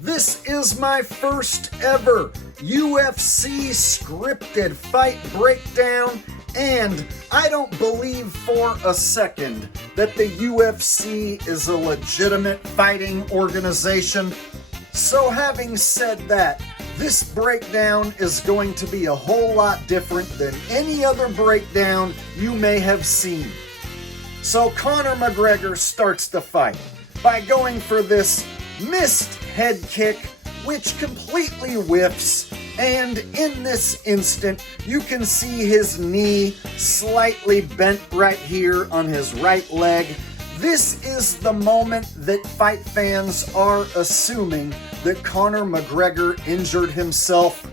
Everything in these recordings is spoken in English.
This is my first ever UFC scripted fight breakdown, and I don't believe for a second that the UFC is a legitimate fighting organization. So having said that, this breakdown is going to be a whole lot different than any other breakdown you may have seen. So Conor McGregor starts the fight by going for this missed head kick, which completely whiffs, and in this instant, you can see his knee slightly bent right here on his right leg. This is the moment that fight fans are assuming that Conor McGregor injured himself.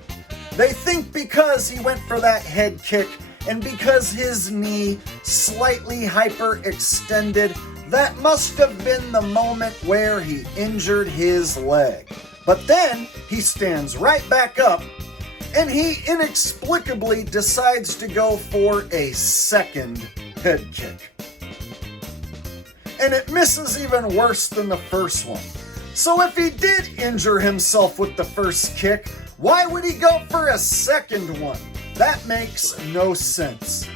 They think because he went for that head kick and because his knee slightly hyperextended, that must have been the moment where he injured his leg. But then he stands right back up and he inexplicably decides to go for a second head kick. And it misses even worse than the first one. So if he did injure himself with the first kick, why would he go for a second one? That makes no sense.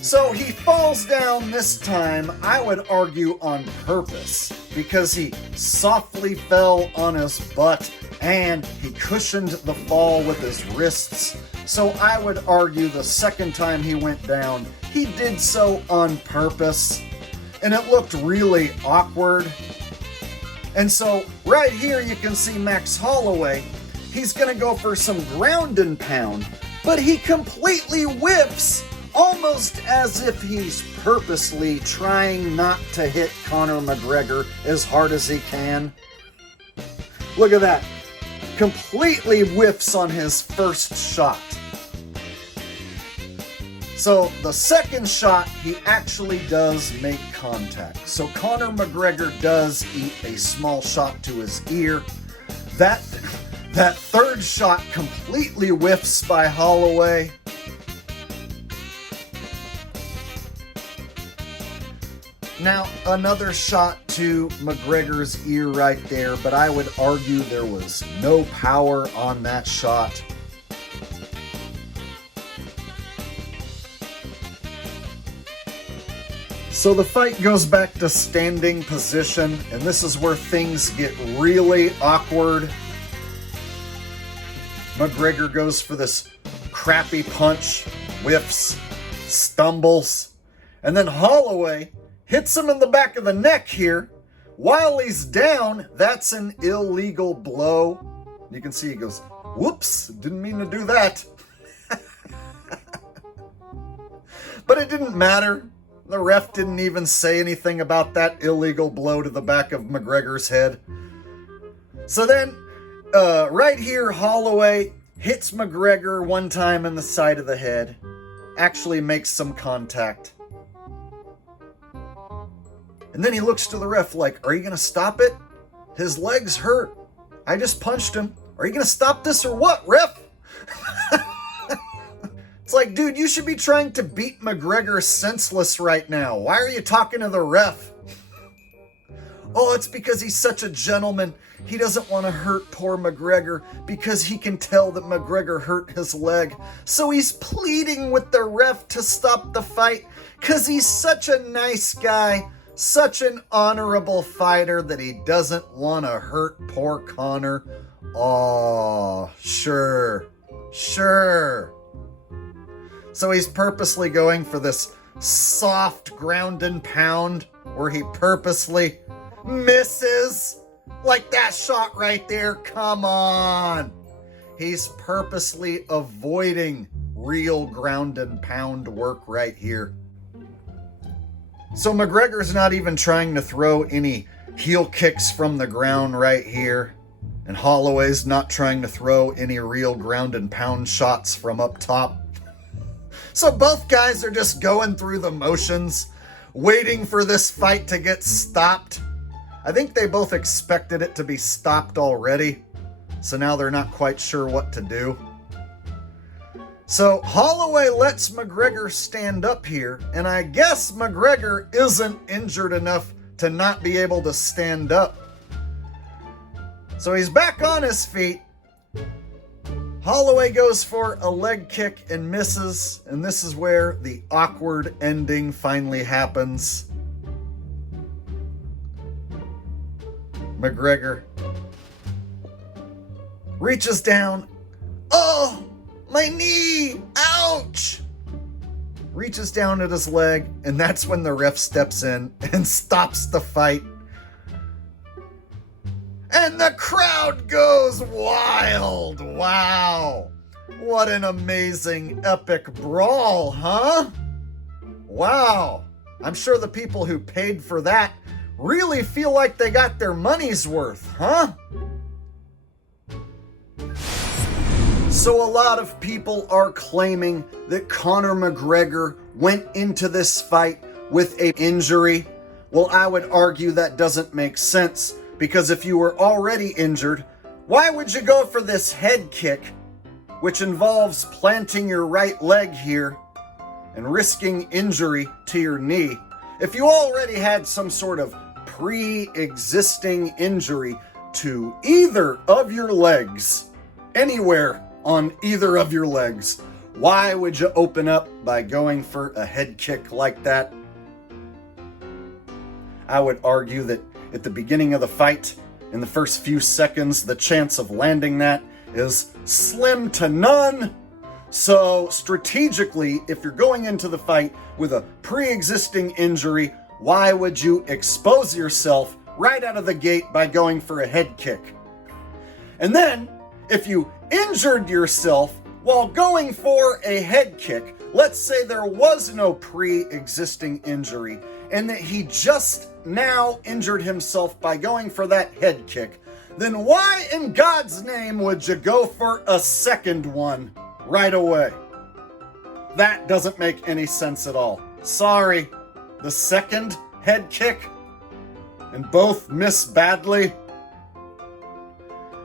So he falls down this time, I would argue on purpose, because he softly fell on his butt and he cushioned the fall with his wrists. So I would argue the second time he went down, he did so on purpose. And it looked really awkward. And so right here you can see Max Holloway. He's going to go for some ground and pound, but he completely whiffs, almost as if he's purposely trying not to hit Conor McGregor as hard as he can. Look at that. Completely whiffs on his first shot. So the second shot, he actually does make contact. So Conor McGregor does eat a small shot to his ear. That third shot completely whiffs by Holloway. Now, another shot to McGregor's ear right there, but I would argue there was no power on that shot. So the fight goes back to standing position, and this is where things get really awkward. McGregor goes for this crappy punch, whiffs, stumbles, and then Holloway hits him in the back of the neck here. While he's down, that's an illegal blow. You can see he goes, whoops, didn't mean to do that. But it didn't matter. The ref didn't even say anything about that illegal blow to the back of McGregor's head. So then, right here, Holloway hits McGregor one time in the side of the head. Actually makes some contact. And then he looks to the ref like, are you going to stop it? His legs hurt. I just punched him. Are you going to stop this or what, ref? It's like, dude, you should be trying to beat McGregor senseless right now. Why are you talking to the ref? Oh, it's because he's such a gentleman. He doesn't want to hurt poor McGregor because he can tell that McGregor hurt his leg. So he's pleading with the ref to stop the fight because he's such a nice guy, such an honorable fighter that he doesn't want to hurt poor Conor. Oh, sure. So he's purposely going for this soft ground and pound where he purposely misses. Like that shot right there. Come on. He's purposely avoiding real ground and pound work right here. So McGregor's not even trying to throw any heel kicks from the ground right here. And Holloway's not trying to throw any real ground and pound shots from up top. So both guys are just going through the motions, waiting for this fight to get stopped. I think they both expected it to be stopped already, so now they're not quite sure what to do. So Holloway lets McGregor stand up here, and I guess McGregor isn't injured enough to not be able to stand up. So he's back on his feet. Holloway goes for a leg kick and misses, and this is where the awkward ending finally happens. McGregor reaches down. Oh, my knee! Ouch! Reaches down at his leg, and that's when the ref steps in and stops the fight. And the crowd goes wild. Wow. What an amazing, epic brawl, huh? Wow. I'm sure the people who paid for that really feel like they got their money's worth, huh? So a lot of people are claiming that Conor McGregor went into this fight with an injury. Well, I would argue that doesn't make sense, because if you were already injured, why would you go for this head kick, which involves planting your right leg here and risking injury to your knee, if you already had some sort of pre-existing injury to either of your legs, anywhere on either of your legs? Why would you open up by going for a head kick like that? I would argue that at the beginning of the fight, in the first few seconds, the chance of landing that is slim to none. So strategically, if you're going into the fight with a pre-existing injury, why would you expose yourself right out of the gate by going for a head kick? And then, if you injured yourself while going for a head kick, let's say there was no pre-existing injury and that he just now injured himself by going for that head kick, then why in God's name would you go for a second one right away? That doesn't make any sense at all. Sorry. The second head kick and both miss badly.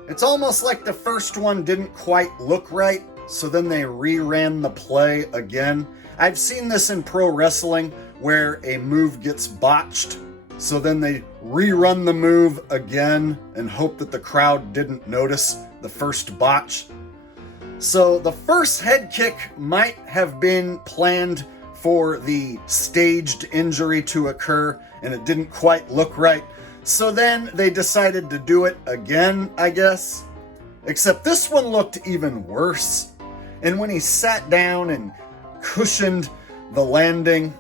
It's almost like the first one didn't quite look right, so then they reran the play again. I've seen this in pro wrestling where a move gets botched, so then they rerun the move again and hope that the crowd didn't notice the first botch. So the first head kick might have been planned for the staged injury to occur, and it didn't quite look right. So then they decided to do it again, I guess. Except this one looked even worse. And when he sat down and cushioned the landing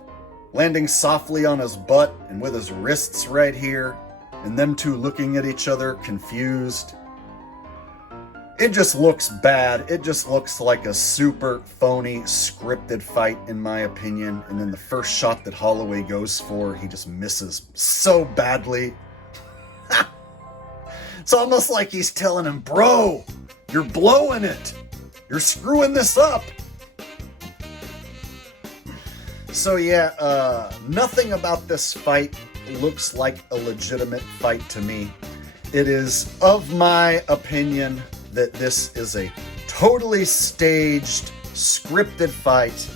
softly on his butt and with his wrists right here, and them two looking at each other confused, it just looks bad. It just looks like a super phony scripted fight, in my opinion. And then the first shot that Holloway goes for, he just misses so badly. It's almost like he's telling him, bro, you're blowing it. You're screwing this up. So yeah, nothing about this fight looks like a legitimate fight to me. It is of my opinion that this is a totally staged, scripted fight.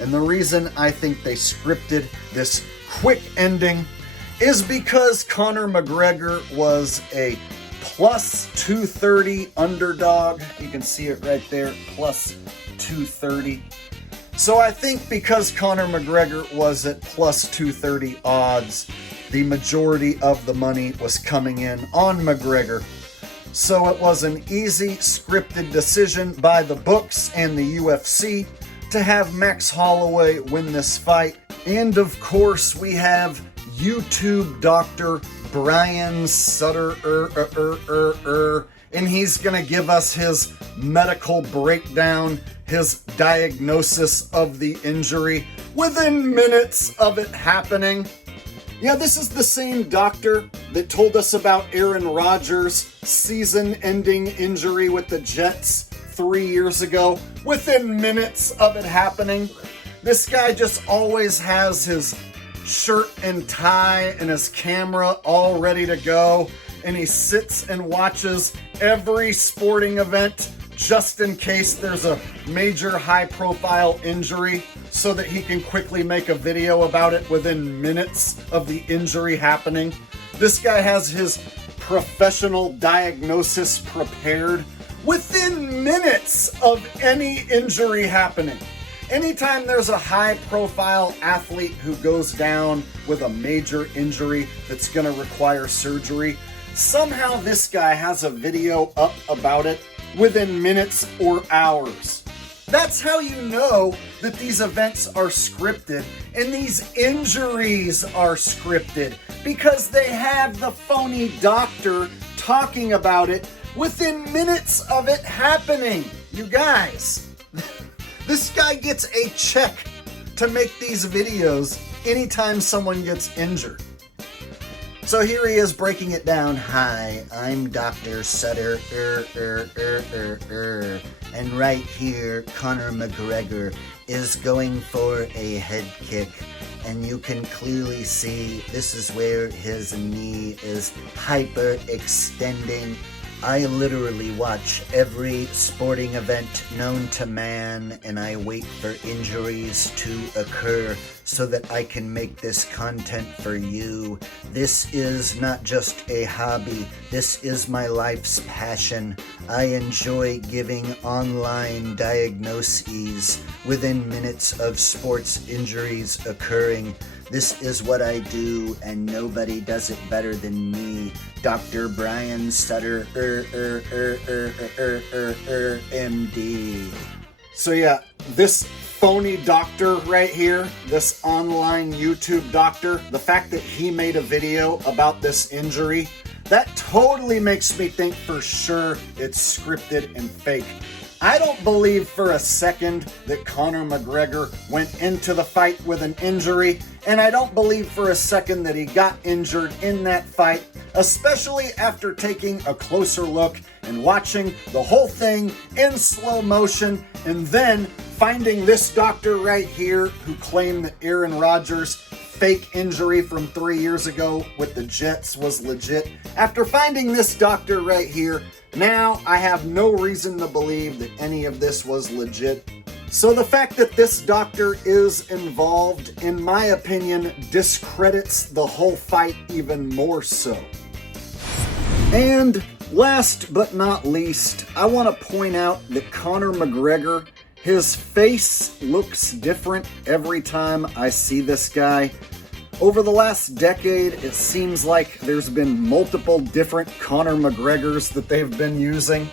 And the reason I think they scripted this quick ending is because Conor McGregor was a plus 230 underdog. You can see it right there, plus 230. So I think because Conor McGregor was at plus 230 odds, the majority of the money was coming in on McGregor. So it was an easy scripted decision by the books and the UFC to have Max Holloway win this fight. And of course, we have YouTube Dr. Brian Sutter, and he's gonna give us his medical breakdown, his diagnosis of the injury within minutes of it happening. Yeah, this is the same doctor that told us about Aaron Rodgers' season-ending injury with the Jets 3 years ago, within minutes of it happening. This guy just always has his shirt and tie and his camera all ready to go, and he sits and watches every sporting event just in case there's a major high-profile injury so that he can quickly make a video about it within minutes of the injury happening. This guy has his professional diagnosis prepared within minutes of any injury happening. Anytime there's a high-profile athlete who goes down with a major injury that's going to require surgery, somehow this guy has a video up about it within minutes or hours. That's how you know that these events are scripted and these injuries are scripted, because they have the phony doctor talking about it within minutes of it happening. You guys, this guy gets a check to make these videos anytime someone gets injured. So here he is breaking it down. Hi, I'm Dr. Sutter, and right here, Conor McGregor is going for a head kick, and you can clearly see this is where his knee is hyperextending. I literally watch every sporting event known to man, and I wait for injuries to occur so that I can make this content for you. This is not just a hobby. This is my life's passion. I enjoy giving online diagnoses within minutes of sports injuries occurring. This is what I do, and nobody does it better than me. Dr. Brian Sutter, MD. So yeah, this phony doctor right here, this online YouTube doctor, the fact that he made a video about this injury, that totally makes me think for sure it's scripted and fake. I don't believe for a second that Conor McGregor went into the fight with an injury, and I don't believe for a second that he got injured in that fight, especially after taking a closer look and watching the whole thing in slow motion, and then finding this doctor right here who claimed that Aaron Rodgers' fake injury from 3 years ago with the Jets was legit. After finding this doctor right here, now I have no reason to believe that any of this was legit. So the fact that this doctor is involved, in my opinion, discredits the whole fight even more so. And last but not least, I want to point out that Conor McGregor, his face looks different every time I see this guy. Over the last decade, it seems like there's been multiple different Conor McGregors that they've been using.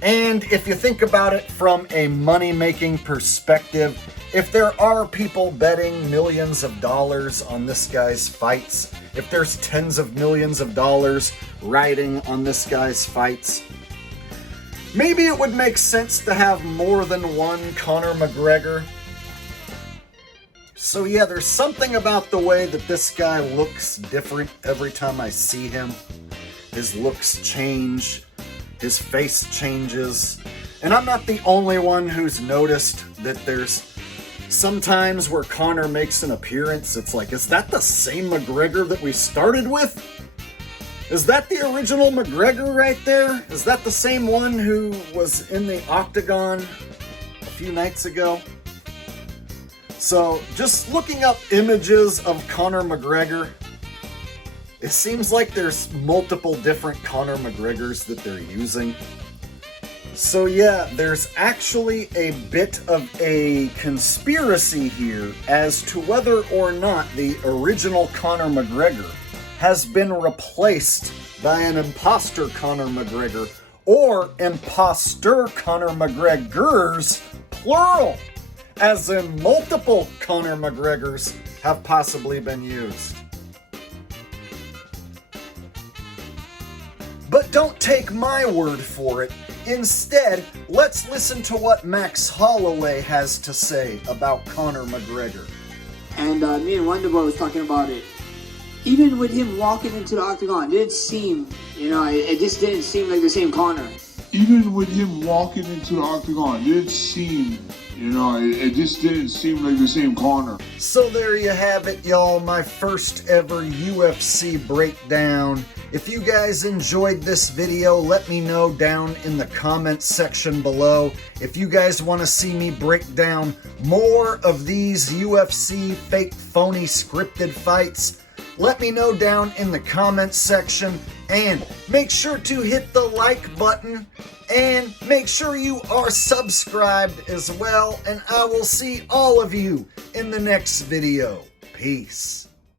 And if you think about it from a money-making perspective, if there are people betting millions of dollars on this guy's fights, if there's tens of millions of dollars riding on this guy's fights, maybe it would make sense to have more than one Conor McGregor. So yeah, there's something about the way that this guy looks different every time I see him. His looks change, his face changes, and I'm not the only one who's noticed that there's sometimes where Conor makes an appearance, it's like, is that the same McGregor that we started with? Is that the original McGregor right there? Is that the same one who was in the octagon a few nights ago? So, just looking up images of Conor McGregor, it seems like there's multiple different Conor McGregors that they're using. So yeah, there's actually a bit of a conspiracy here as to whether or not the original Conor McGregor has been replaced by an imposter Conor McGregor, or imposter Conor McGregors, plural, as in multiple Conor McGregors have possibly been used. But don't take my word for it. Instead, let's listen to what Max Holloway has to say about Conor McGregor. And me and Wonderboy was talking about it. Even with him walking into the octagon, it didn't seem, it just didn't seem like the same Conor. Even with him walking into the octagon, it didn't seem, it just didn't seem like the same Conor. So there you have it, y'all. My first ever UFC breakdown. If you guys enjoyed this video, let me know down in the comments section below. If you guys want to see me break down more of these UFC fake, phony, scripted fights, Let me know down in the comments section, and make sure to hit the like button, and make sure you are subscribed as well, and I will see all of you in the next video. Peace.